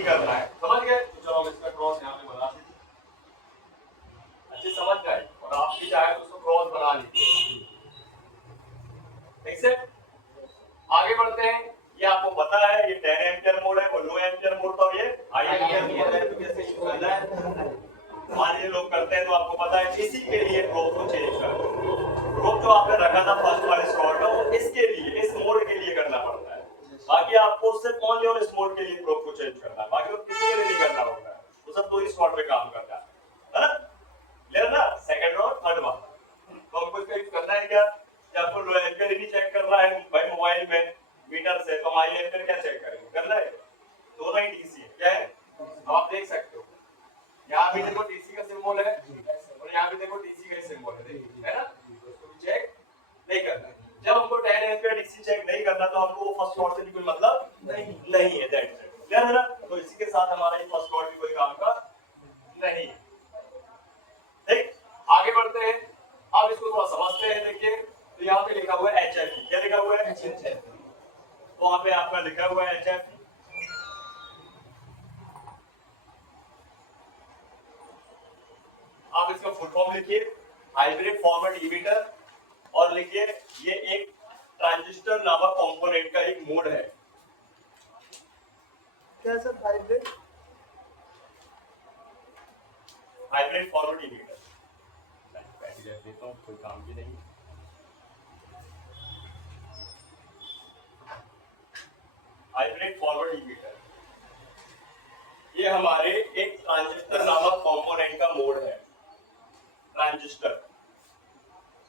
नहीं करना है, समझ गए? तो चलो हम इसका क्रॉस यहाँ पे बना देते हैं, अच्छे समझ गए? और आप भी चाहे तो उसको क्रॉस बना लीजिए, ठीक है? आगे बढ़ते हैं। ये आपको पता है ये 10 एम्पियर मोड है और लो एम्पियर मोड तो ये हाई एम्पियर मोड है, तो कैसे यूज करना है? मान लीजिए लोग करते हैं तो आपको पता है इसी के लिए प्रोब को चेंज कर दो। प्रोब जो आपने रखा था फर्स्ट वाले स्लॉट में वो इसके लिए, इस मोड के लिए करना पड़ता है। बाकी आपको उससे कौन और इस मोड के लिए प्रोब को चेंज करना है, बाकी वो किसी के लिए नहीं करना होता है, वो सब दो ही स्लॉट पे काम करता है ना? क्लियर ना? सेकंड और थर्ड वाला तो हमको इसका यूज करना है क्या? कि आपको लो एम्पियर ही चेक करना है भाई मोबाइल में मीटर से, तो हाई एम्पियर क्या चेक करेंगे? करना है दोनों ही डीसी है, क्या है? अब आप देख सकते हो यहाँ भी देखो डीसी का सिंबल है और यहाँ भी देखो डीसी का सिंबल है, देखिए है ना? उसको चेक नहीं करना। जब हमको 10 एम्पीयर डीसी चेक नहीं करना तो हमको वो फर्स्ट लॉट से भी कोई मतलब नहीं है, दैट्स इट। क्लियर है ना? तो इसी के साथ हमारा ये फर्स्ट लॉट भी कोई काम का नहीं है। ठीक, आगे बढ़ते हैं। अब इसको थोड़ा समझते हैं। देखिए तो यहाँ पे लिखा हुआ है एचएफ, क्या लिखा हुआ है? एचएफ। वहां पे आपका लिखा हुआ है एचएफ। आप इसका फुल फॉर्म लिखिए, हाइब्रिड फॉरवर्ड इमीटर, और लिखिए ये एक ट्रांजिस्टर नामक कंपोनेंट का एक मोड है। क्या sir? Hybrid hybrid forward emitter देता हूँ, कोई काम की नहीं। हाइब्रिड फॉरवर्ड इमीटर ये हमारे एक ट्रांजिस्टर नामक कंपोनेंट का मोड है। ट्रांजिस्टर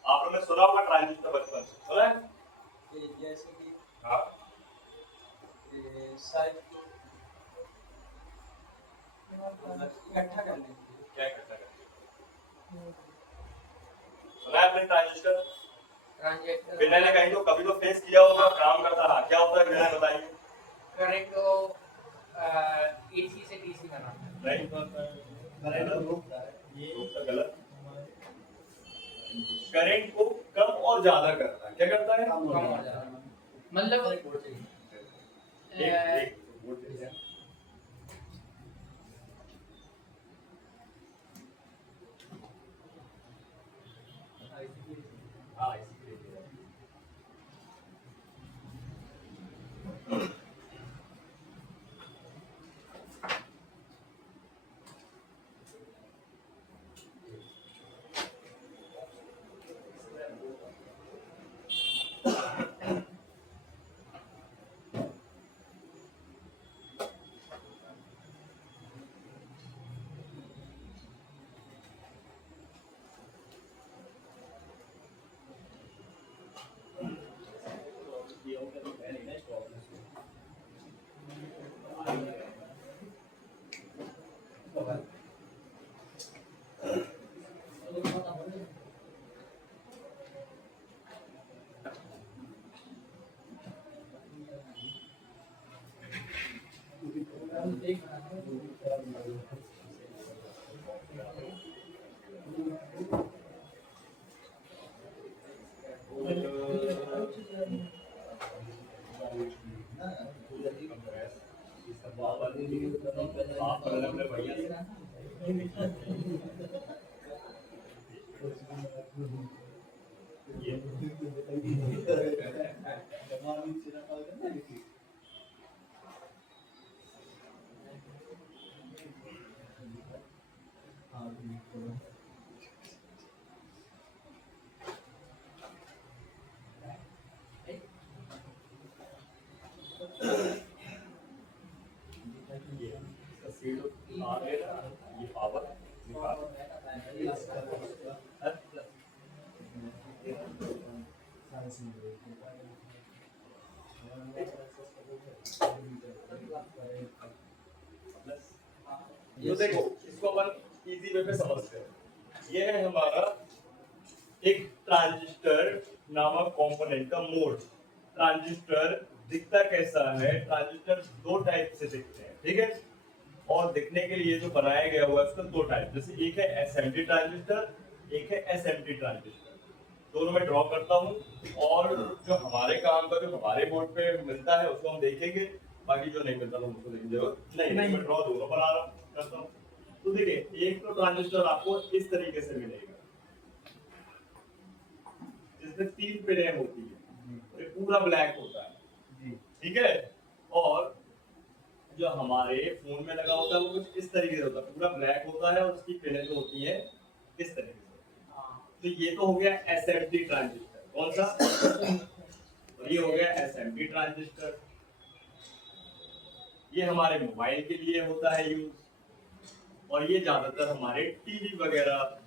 आप लोगों ने सुना होगा, ट्रांजिस्टर बचपन से सुना है? जैसे कि हाँ, इकट्ठा करने के लिए क्या इकट्ठा करते हैं? सुना है आपने ट्रांजिस्टर? ट्रांजिस्टर बिना ने कहीं तो कभी तो फेस किया होगा, काम करता है, क्या होता है बिना बताइए? करंट को एसी से डीसी बनाना नहीं करंट रोकता है, ये रोकता गलत। करंट को कम और ज्यादा करता है, क्या करता है? कम और ज्यादा, मतलब एक वोल्टेज है। हाँ, इसी के लिए। ये पावर तो देखो इसको अपन इजी वे पे समझते हैं। ये है हमारा एक ट्रांजिस्टर नामक कंपोनेंट का मोड। ट्रांजिस्टर दिखता कैसा है? ट्रांजिस्टर दो टाइप से दिखते हैं, ठीक है? और दिखने के लिए जो बनाया गया हुआ है उसका दो टाइप, जैसे एक है एसएमटी ट्रांजिस्टर, एक है एसएमटी ट्रांजिस्टर। दोनों में ड्रॉ करता हूँ और जो हमारे काम का जो हमारे बोर्ड पे मिलता है उसको हम देखेंगे। बाकी जो नहीं मिलता तो मुझको लिख दो। नहीं नहीं, मैं ड्रॉ दूंगा, बना रहा हूँ, करता हूँ। तो देखिए एक तो ट्रांजिस्टर आपको इस तरीके से मिलेगा, जिसमें 3 पिनें होती है, ये पूरा ब्लैक होता है, ठीक है। और जो हमारे फोन में लगा होता है वो कुछ इस तरीके से होता है, पूरा ब्लैक होता है और उसकी पिनें जो होती है इस तरीके से। तो ये तो हो गया एसएमडी ट्रांजिस्टर, कौन सा? और ये हो गया एसएमडी ट्रांजिस्टर। ये हमारे मोबाइल के लिए होता है यूज, और ये ज्यादातर हमारे टीवी वगैरह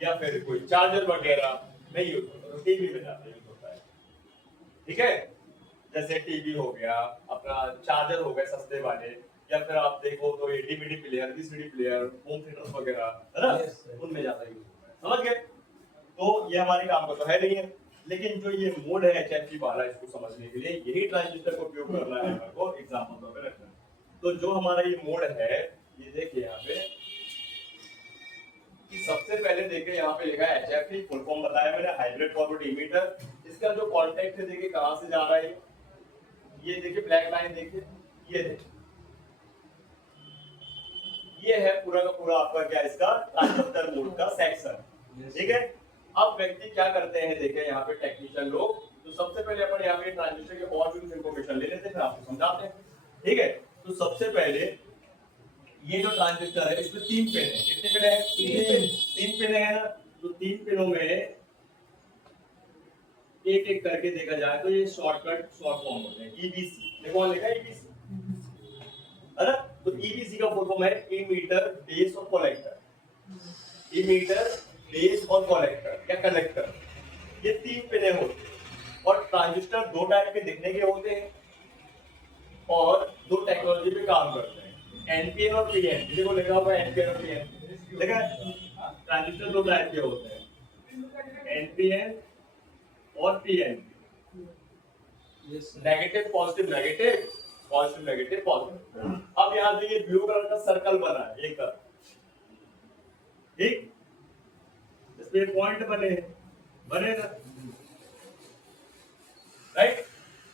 या फिर कोई चार्जर वगैरह नहीं यूज होता, तो टीवी में ज्यादा यूज होता है, ठीक है। जैसे टीवी हो गया, अपना चार्जर हो गए सस्ते वाले, या फिर आप देखो तो ये DVD player, VCD player, home theatre वगैरह, है ना, उनमें ज्यादा यूज होता है, समझ गए। तो ये हमारे काम का तो है नहीं है, लेकिन जो ये मोड है एचएफसी वाला, इसको समझने के लिए यही ट्रांजिस्टर का उपयोग करना है हमारे को, एग्जांपल तौर पे रखना है। तो जो हमारा ये मोड है, ये देखिए यहाँ पे कि सबसे पहले देखिए यहाँ पे लिखा है एचएफसी, फुल फॉर्म बताया मैंने, हाइब्रिड फॉरवर्ड इमीटर। इसका जो कांटेक्ट है देखिए कहाँ से जा रहा है, ये देखिए ब्लैक लाइन देखिए, ये देखिए, ये है पूरा का पूरा आपका क्या इसका ट्रांजिस्टर मोड का सेक्शन, ठीक है। अब व्यक्ति क्या करते हैं, देखें यहाँ पे टेक्नीशियन लोग, तो सबसे पहले अपन यहाँ पे ट्रांजिस्टर के और भी इंफॉर्मेशन ले लेते हैं, फिर आपको समझाते हैं, ठीक है। तो सबसे पहले ये जो ट्रांजिस्टर है इसमें 3 पिन है, कितने पिन है? 3 पिन है ना। तो 3 पिनों में एक एक करके देखा जाए तो ये शॉर्टकट शॉर्ट फॉर्म होते हैं, ईबीसी। देखो लिखा है ईबीसी, है ना। तो ईबीसी का फुल फॉर्म है इमीटर, बेस और कलेक्टर। इमीटर, बेस और कलेक्टर या कलेक्टर, ये 3 पिने होते हैं। और ट्रांजिस्टर 2 टाइप के दिखने के होते हैं और 2 टेक्नोलॉजी पे काम करते हैं, एनपीएन और पीएनपी। देखो लिखा हुआ है एनपीएन और पीएनपी, देखा है। ट्रांजिस्टर 2 टाइप के होते हैं, एनपीएन और PNP, negative positive, negative positive, negative positive. अब यहाँ देखिए ब्लू कलर का सर्कल बना है एक तरफ, ठीक, इसमें पॉइंट बने ना, राइट।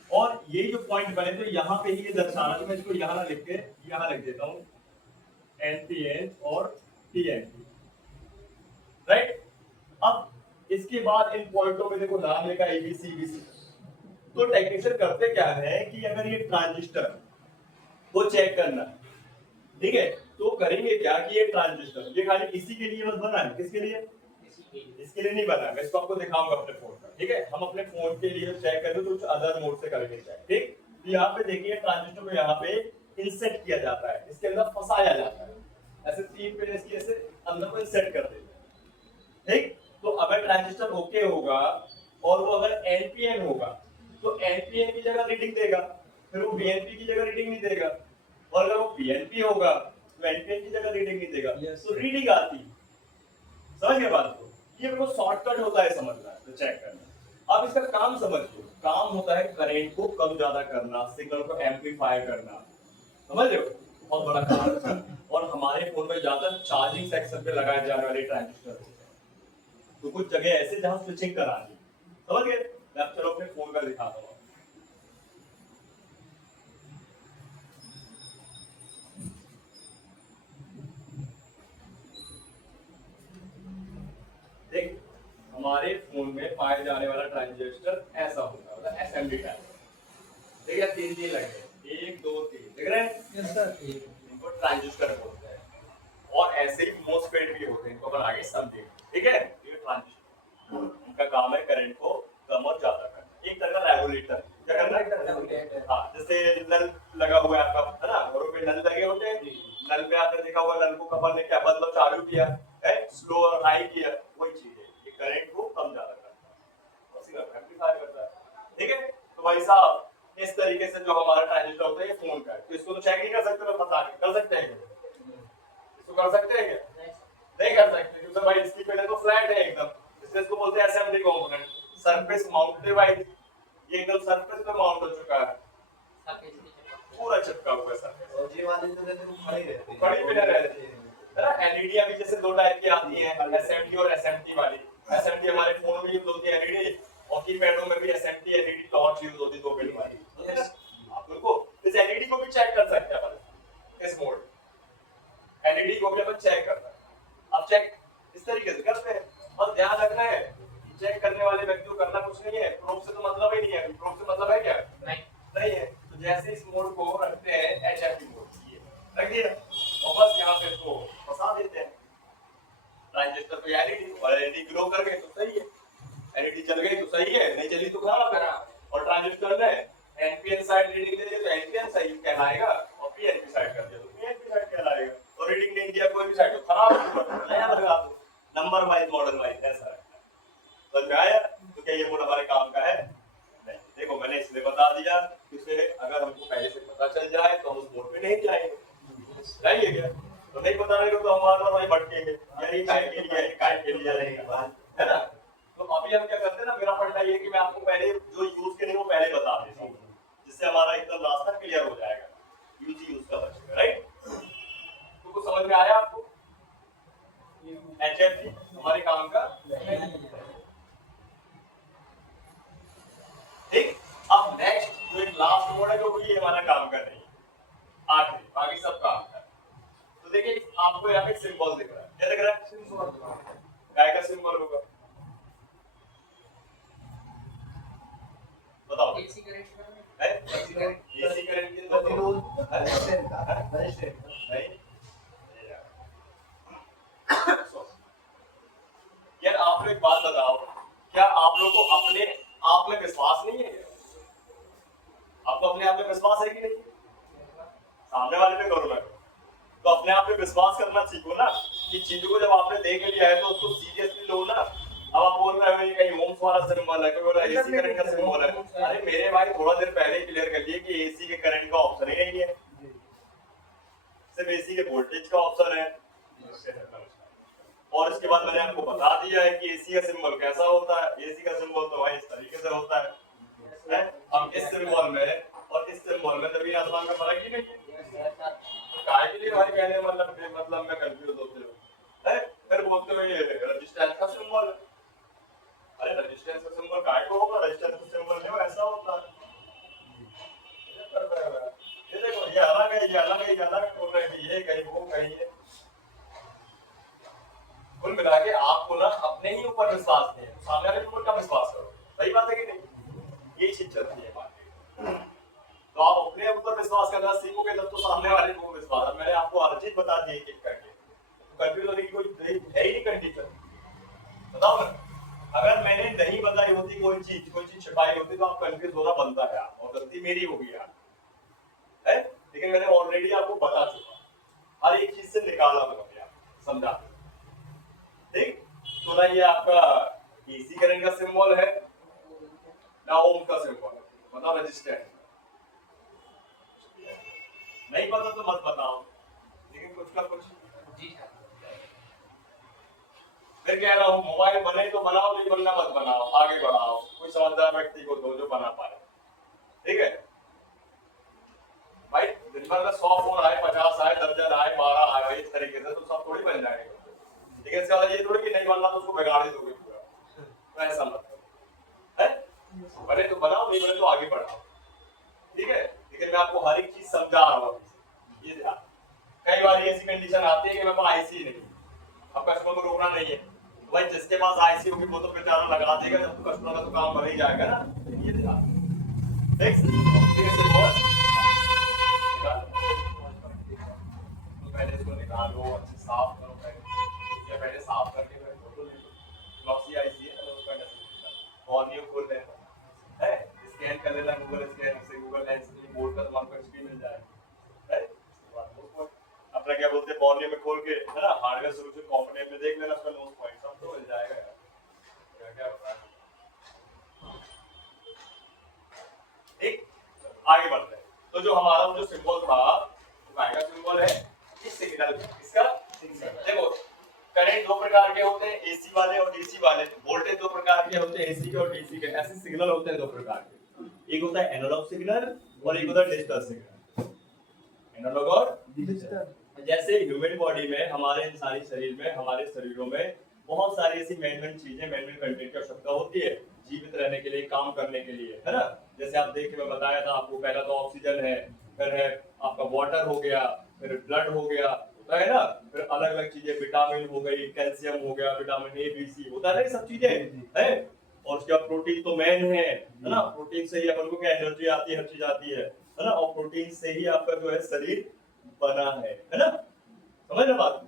और ये जो पॉइंट बने तो यहाँ पे ही ये दर्शाना, तो मैं इसको यहाँ ना लिख के यहाँ लिख देता हूँ एनपीएन और पीएनपी, राइट। अब इसके बाद इन पॉइंटों में देखो नाम लिखा एबीसी, ईबीसी। तो टेक्नीशियन करते क्या है कि अगर ये ट्रांजिस्टर को चेक करना, ठीक है, तो करेंगे क्या कि ये ट्रांजिस्टर ये खाली इसी के लिए बस बना है, किसके लिए? इसके लिए नहीं बना है, मैं इसको आपको दिखाऊंगा अपने फोन पर, ठीक है। हम अपने फोन के लिए चेक करें तो कुछ अदर मोड से करके चेक, ठीक। तो यहाँ पे देखिए ट्रांजिस्टर को यहाँ पे इंसर्ट किया जाता है, इसके अंदर फंसाया जाता है, ऐसे 3 पिन इसकी ऐसे अंदर को इंसर्ट कर देते हैं, ठीक। तो अगर ट्रांजिस्टर ओके होगा और वो अगर एनपीएन होगा तो एनपीएन की जगह रीडिंग देगा, फिर वो बीएनपी की जगह रीडिंग नहीं देगा। और अगर वो पीएनपी होगा तो एनपीएन की जगह रीडिंग नहीं देगा, तो रीडिंग आती, समझ गए बात को। ये बिल्कुल शॉर्टकट होता है समझना, तो चेक करना। अब इसका काम समझिए, काम होता है करंट को कम ज्यादा करना, सिग्नल को एम्पलीफाई करना, समझ रहे हो, बहुत बड़ा काम है। और हमारे फोन में ज्यादा चार्जिंग सेक्शन पे लगाए जाने वाले ट्रांजिस्टर होते हैं, तो कुछ जगह ऐसे जहां स्विचिंग करानी, समझ गए। मैं अब चलो अपने फोन का दिखाता हूँ। देख हमारे फोन में पाए जाने वाला ट्रांजिस्टर ऐसा होता है, मतलब एसएमडी टाइप, ठीक है। 3 लगे, 1 2 3, देख रहे हैं? Yes sir. इनको ट्रांजिस्टर बोलते हैं। और ऐसे ही मोसफेट भी होते हैं, इनको अपन आगे समझेंगे, ठीक है। ये ट्रांजिस्टर उनका काम है करंट को कम और ज्यादा करना, एक तरह का रेगुलेटर। क्या करना है? हाँ, जैसे नल लगा हुआ है आपका, है ना, घरों पे नल लगे होते हैं, नल पे आपने देखा हुआ नल को कपल ने क्या बदलाव चालू किया है, स्लो और हाई किया, वही चीज है, ये करंट को कम ज्यादा करता है और सिग्नल एम्पलीफाई करता है, ठीक है। तो भाई साहब इस तरीके से जो हमारा ट्रांजिस्टर होता है ये फोन का है, तो इसको तो चेक नहीं कर सकते, मैं बता के कर सकते हैं, इसको कर सकते हैं क्या? नहीं कर सकते, क्योंकि भाई इसकी पहले तो फ्लैट है एकदम, इसलिए इसको बोलते हैं assembly component, surface mount device. ये एकदम सरफेस पे माउंट हो चुका है, पूरा चिपका हुआ है सरफेस, और ये वाले जो रहते हैं वो खड़े रहते हैं, खड़ी पे रहती है ना। एलईडी अभी जैसे 2 टाइप की आती है, एसएमटी और एसएमटी वाली। एसएमटी हमारे फोन में यूज होती है एलईडी, और कीपैडों में भी एसएमटी एलईडी टॉर्च यूज होती है 2 पिन वाली, ठीक है ना। आप लोगों को इस एलईडी को भी चेक कर सकते हैं अपन इस मोड, एलईडी को भी अपन चेक कर सकते हैं। अब चेक इस तरीके से करते हैं, बस ध्यान रखना है चेक करने वाले व्यक्ति को करना कुछ नहीं है, प्रूफ से तो मतलब ही नहीं है, प्रूफ से मतलब है क्या? नहीं है। तो जैसे इस मोड को रखते हैं एचएफटी मोड, ये रख दिया और बस यहाँ पे इसको फंसा देते हैं ट्रांजिस्टर पे एलईडी, और एलईडी ग्लो कर गई तो सही है, एलईडी चल गई तो सही है, नहीं चली तो खराब है। और ट्रांजिस्टर ने एनपीएन साइड रीडिंग दे दी तो एनपीएन सही कहलाएगा, और पीएनपी साइड कर दिया तो पीएनपी साइड कहलाएगा, और रीडिंग नहीं दिया कोई भी साइड तो खराब है, नया लगा दो, नंबर वाइज मॉडल वाइज ऐसा है। समझ में आया? तो क्या ये मोड हमारे काम का है? नहीं। देखो मैंने इसलिए बता दिया, इसे अगर हमको पहले से पता चल जाए तो हम उस मोड में नहीं जाएंगे, जाइए क्या? तो नहीं पता रहेगा तो हम बार-बार वही भटकेंगे, यार ये काय के लिए रहेगा, है ना? तो अभी हम क्या करते हैं ना, मेरा पढ़ना ये है कि मैं आपको पहले जो यूज करेंगे वो पहले बता देता हूँ, जिससे हमारा एकदम रास्ता क्लियर हो जाएगा, यूज का बचेगा, राइट? तो कुछ समझ में आया आपको? एचएफटी हमारे काम का ठीक। अब नेक्स्ट जो एक लास्ट मोड है जो ये हमारा काम कर रही है, आखिरी, बाकी सब काम कर। तो देखिए आपको यहाँ पे सिंबल दिख रहा है, क्या दिख रहा है? सिंबल, गाय का सिंबल होगा, बताओ। एसी करंट है एसी करंट के प्रतिरोध रेजिस्टेंस का रेजिस्टेंस नहीं यार, आप लोग एक बात बताओ, क्या आप लोग को अपने आप में विश्वास नहीं है? आपको अपने आप में विश्वास है कि नहीं? सामने वाले पे करो ना, तो अपने आप पे विश्वास करना सीखो ना, कि चीजों को जब आपने देख लिया है तो उसको सीरियसली लो ना। अब आप बोल रहे हो ये कहीं ओम्स वाला सिंबल है, कोई बोल रहा है एसी करंट का सिंबल है, अरे मेरे भाई थोड़ा देर पहले क्लियर कर लिए कि एसी के करंट का ऑप्शन ही नहीं है, सिर्फ एसी के वोल्टेज का ऑप्शन है। और इसके बाद मैंने आपको बता दिया है कि एसी का सिंबल कैसा होता है, एसी का सिंबल तो भाई इस तरीके से होता है। अब इस सिंबल में और इस सिंबल में जमीन आसमान का फर्क ही नहीं है, तो काहे के लिए भाई कहने मतलब मैं कंफ्यूज होते हो, है? फिर बोलते हो ये रेजिस्टेंस का सिंबल है, अरे रेजिस्टेंस का सिंबल काहे को होगा? रेजिस्टेंस का सिंबल नहीं ऐसा होता है, ये देखो ये अलग है, ये अलग है, ये अलग है, बोल रहे हैं ये कहीं वो कहीं ये। कुल मिला के आपको ना अपने ही ऊपर विश्वास नहीं है, सामने वाले के ऊपर का विश्वास करो, सही बात है कि नहीं? यही चीज चलती है बात। तो आप अपने ऊपर विश्वास करना सीखोगे तब तो सामने वाले को विश्वास। मैंने आपको हर चीज बता दी एक एक करके, तो कंफ्यूज होने की कोई है ही नहीं कंडीशन, बताओ ना। अगर मैंने नहीं बताई होती कोई चीज छिपाई होती तो आप कंफ्यूज होना बनता है, और गलती मेरी होगी यार, है? लेकिन मैंने ऑलरेडी आपको बता चुका, हर एक चीज से निकाला मैंने आपको, समझा, ठीक? तो ना ये आपका एसी करंट का सिंबल है ना ओम का सिंबल, मतलब रेजिस्टेंस। नहीं पता तो मत बताओ, लेकिन कुछ का कुछ जी सर। फिर कह रहा हूँ मोबाइल बने तो बनाओ, नहीं बनना मत बनाओ, आगे बढ़ाओ, कोई समझदार व्यक्ति को दो जो बना पाए, ठीक है भाई? दिन भर में 100 फोन आए, 50 आए, दर्जन आए, 12 आए, इस तरीके से तो सब थोड़ी बन जाएंगे, लेकिन इसका ये थोड़ी कि नहीं बनना तो उसको बिगाड़ ही दोगे पूरा, तो ऐसा मत करो, है? बने तो बनाओ, नहीं बने तो आगे बढ़ाओ, ठीक है? लेकिन मैं आपको हर एक चीज समझा रहा हूँ, ये ध्यान। कई बार ऐसी कंडीशन आती है कि मेरे पास आईसी नहीं, अब कस्टमर को रोकना नहीं है, तो भाई जिसके पास आईसी होगी वो तो बेचारा लगा देगा, जब तो कस्टमर का तो काम बन ही जाएगा ना, ये ध्यान। नेक्स्ट फिर से बहुत पहले इसको निकालो, अच्छे साफ करो, पहले साफ करके फिर फोटो ले लो, ग्लॉसी आईसी है तो उसका कैसे और न्यू खोल देना है, स्कैन कर लेना गूगल स्कैन से, गूगल लेंस से बोर्ड का तुम्हारा कुछ भी मिल जाएगा, है? अपना क्या बोलते हैं बॉर्नियो में खोल के, है ना, हार्डवेयर सॉल्यूशन कंपोनेंट में देख लेना, उसका नोट पॉइंट सब तो मिल जाएगा यार, क्या होता है, ठीक? आगे बढ़ते हैं। तो जो हमारा जो सिंबल था, वो काय का सिंबल है? इस सिग्नल, इसका देखो करंट दो प्रकार के होते हैं, एसी वाले और डीसी वाले, वोल्टेज दो प्रकार के होते हैं, एसी के और डीसी के, ऐसे सिग्नल होते हैं दो प्रकार के, एक होता है एनालॉग सिग्नल और एक होता है डिजिटल सिग्नल, एनालॉग और डिजिटल। जैसे ह्यूमन बॉडी में, हमारे इंसानी शरीर में, हमारे शरीरों में बहुत सारी ऐसी मैनुअल चीजें, मैनुअल कंटेंट की आवश्यकता होती है जीवित रहने के लिए, काम करने के लिए, है ना? जैसे आप देखिए मैं बताया था आपको, पहला तो ऑक्सीजन है, फिर है आपका वाटर हो गया, फिर ब्लड हो गया, होता है ना, फिर अलग अलग चीजें, विटामिन हो गई, कैल्शियम हो गया, विटामिन ए बी सी, होता है ना ये सब चीजें है। और उसके बाद प्रोटीन तो मेन है ना, प्रोटीन से ही अपन को क्या एनर्जी आती है, हर चीज आती है ना, और प्रोटीन से ही आपका जो है शरीर बना है ना, समझ रहे बात को?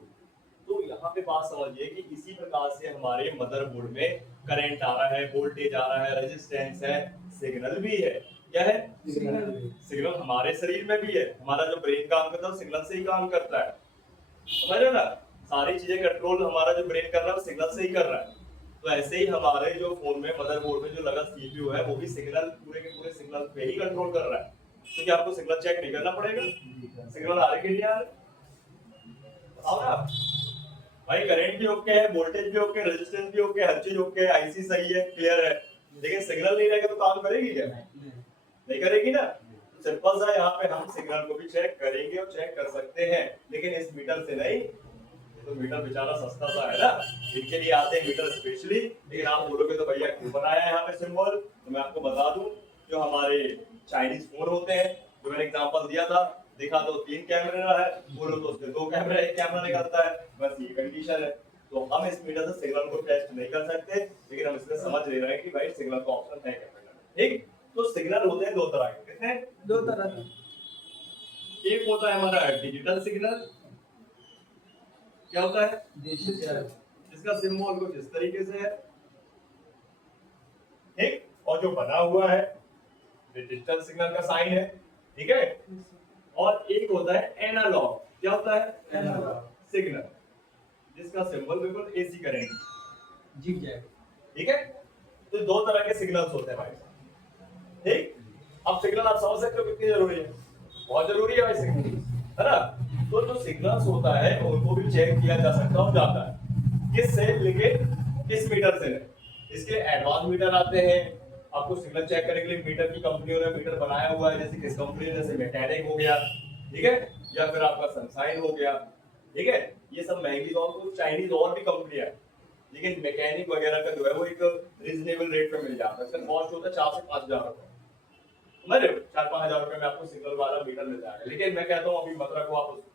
तो यहाँ पे बात समझिए कि इसी प्रकार से हमारे मदरबोर्ड में करंट आ रहा है, वोल्टेज आ रहा है, रेजिस्टेंस है, सिग्नल भी है। क्या है? सिग्नल हमारे शरीर में भी है, हमारा जो ब्रेन काम करता है वो सिग्नल से ही काम करता है, समझ रहे हो ना? सारी चीजें कंट्रोल हमारा जो ब्रेन कर रहा है वो सिग्नल से ही कर रहा है। तो ऐसे ही हमारे जो फोन में मदरबोर्ड में जो लगा सीपीयू है वो भी सिग्नल, पूरे के पूरे सिग्नल पे ही कंट्रोल कर रहा है। तो क्या आपको सिग्नल चेक नहीं करना पड़ेगा? सिग्नल आ रहे कि नहीं आ रहे? बताओ ना भाई, करंट भी ओके है, वोल्टेज भी ओके, रेजिस्टेंस भी ओके, हर चीज ओके, आईसी सही है, क्लियर है, लेकिन सिग्नल नहीं रहेगा तो काम करेगी क्या? नहीं करेगी ना। सिंपल सा यहाँ पे हम सिग्नल को भी चेक करेंगे और चेक कर सकते हैं, लेकिन इस मीटर से नहीं। तो मीटर बेचारा सस्ता सा है ना, इनके लिए आते हैं मीटर स्पेशली। लेकिन आप बोलोगे तो भैया क्यों बनाया है यहाँ पे सिंबल, तो मैं आपको बता दूं, जो हमारे चाइनीज फोन होते हैं, जो मैंने एग्जांपल दिया था, दिखा तो 3 कैमरा है, बोलो तो उसके 2 कैमरा, 1 कैमरा निकलता है, बस ये कंडीशन है। तो हम इस मीटर से सिग्नल को टेस्ट नहीं कर सकते, लेकिन हम इसमें समझ ले रहे हैं कि भाई सिग्नल का ऑप्शन है क्या, ठीक। तो सिग्नल होते हैं 2 तरह के, कितने? 2 तरह का। एक होता है हमारा डिजिटल सिग्नल, क्या होता है? डिजिटल। इसका सिंबल कुछ इस तरीके से है, ठीक, और जो बना हुआ है डिजिटल सिग्नल का साइन है, ठीक है। और एक होता है एनालॉग, क्या होता है? एनालॉग सिग्नल, जिसका सिंबल बिल्कुल एसी करंट, जिगजैग। ठीक है। तो 2 तरह के सिग्नल्स होते हैं भाई, ठीक। अब सिग्नल आप समझ सकते हो कितनी जरूरी है, बहुत जरूरी है भाई सिग्नल, है ना। तो जो सिग्नल्स होता है उनको भी चेक किया जा सकता हो जाता है, किससे? लेकिन इस मीटर से नहीं, इसके एडवांस मीटर आते हैं। आपको सिग्नल चेक करने के लिए मीटर की कंपनियों ने मीटर बनाया हुआ है, जैसे किस कंपनी, जैसे मैकेनिक हो गया, ठीक है, या फिर आपका सनशाइन हो गया, ठीक है। ये सब महंगी और कुछ चाइनीज और भी कंपनियां है, लेकिन मैकेनिक वगैरह का जो है वो एक रीजनेबल रेट पे मिल जाता है। इसका कॉस्ट होता है 4 से 5 हजार रुपए, समझ रहे हो? 4-5 हजार रुपए में आपको सिग्नल वाला मीटर मिल जाएगा। लेकिन मैं कहता हूँ अभी मत रखो आप उसको,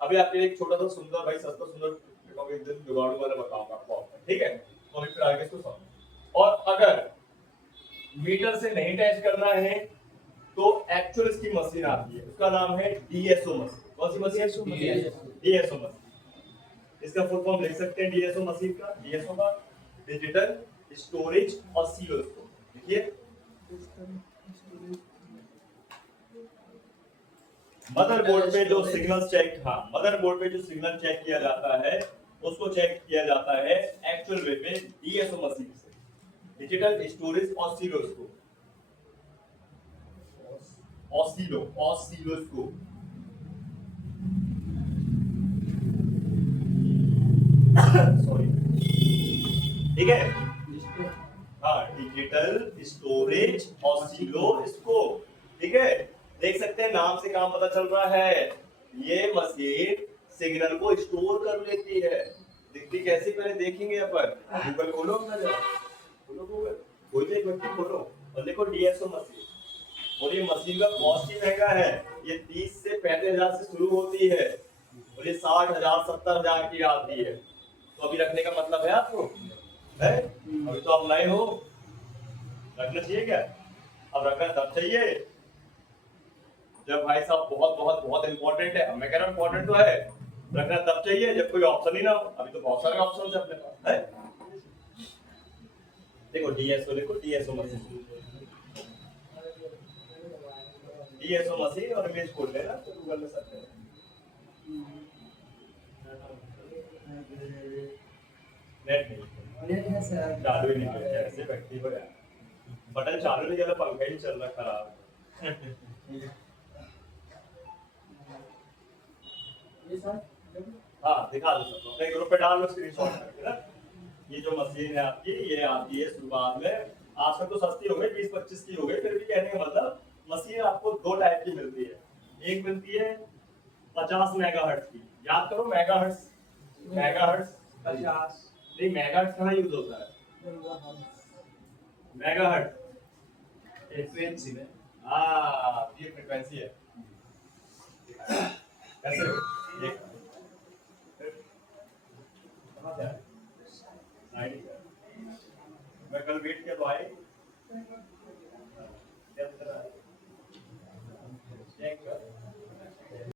अभी आपके लिए एक छोटा सा सुंदर भाई सस्ता सुंदर एक दिन जुगाड़ू वाला बताऊंगा आपको, ठीक है। तो अभी फिर आगे इसको समझो। और अगर मीटर से नहीं अटैच करना है तो एक्चुअल इसकी मशीन आती है, उसका नाम है डीएसओ मशीन। कौन सी मशीन? DSO machine. इसका फुल फॉर्म लिख सकते हैं डीएसओ मशीन का, डीएसओ का डिजिटल स्टोरेज ऑसिलोस्कोप, देखिए। मदरबोर्ड पे जो सिग्नल चेक, हाँ, मदरबोर्ड पे जो सिग्नल चेक किया जाता है उसको चेक किया जाता है एक्चुअल वे पे डीएसओ मशीन से, digital storage oscilloscope, oscilloscope, sorry, ठीक है। हाँ, डिजिटल स्टोरेज ऑसिलोस्कोप, ठीक है। देख सकते हैं नाम से काम पता चल रहा है, ये मशीन सिग्नल को स्टोर कर लेती है। दिखती कैसी, पहले देखेंगे अपन। गूगल खोलो अपना जरा, खोलो गूगल, कोई भी एक व्यक्ति खोलो और देखो डीएसओ मशीन। और ये मशीन का कॉस्ट ही महंगा है, ये 30 से 35 हजार से शुरू होती है और ये 60 हजार 70 हजार की आती है। तो अभी रखने का मतलब है आपको है? अभी तो आप नए हो, रखना चाहिए क्या? अब रखना तब चाहिए जब भाई साहब बहुत बहुत बहुत इंपॉर्टेंट है। मैं कह रहा हूँ इंपॉर्टेंट तो है, रखना तब चाहिए जब कोई ऑप्शन ही ना हो। अभी तो बहुत सारे ऑप्शन है अपने पास है। देखो डीएसओ, देखो डीएसओ मशीन, डीएसओ मशीन और इमेज खोल लेना तो गूगल में सर्च करें। नेट नहीं, नेट है सर। चालू ही नहीं हो रहा, ऐसे व्यक्ति को यार बटन चालू नहीं चला, पंखा ही चल रहा खराब। ये सर हाँ दिखा दो सबको, अपने ग्रुप पे डाल लो स्क्रीनशॉट करके ना। ये जो मशीन है आपकी, ये आती है शुरुआत में, आज तक तो सस्ती हो गई, 20-25 की हो गई, फिर भी कहने का मतलब मशीन आपको 2 टाइप की मिलती है। एक मिलती है 50 मेगाहर्ट्ज की, याद करो मेगाहर्ट्ज, मेगाहर्ट्ज 50 नहीं, मेगाहर्ट्ज कहाँ यूज होता है? मेगाहर्ट्ज फ्रीक्वेंसी में। हाँ, ये फ्रीक्वेंसी है। कैसे हो देख कहाँ से आए आईडी कार्ड मैं कल वेट किया तो आए क्या दिख रहा है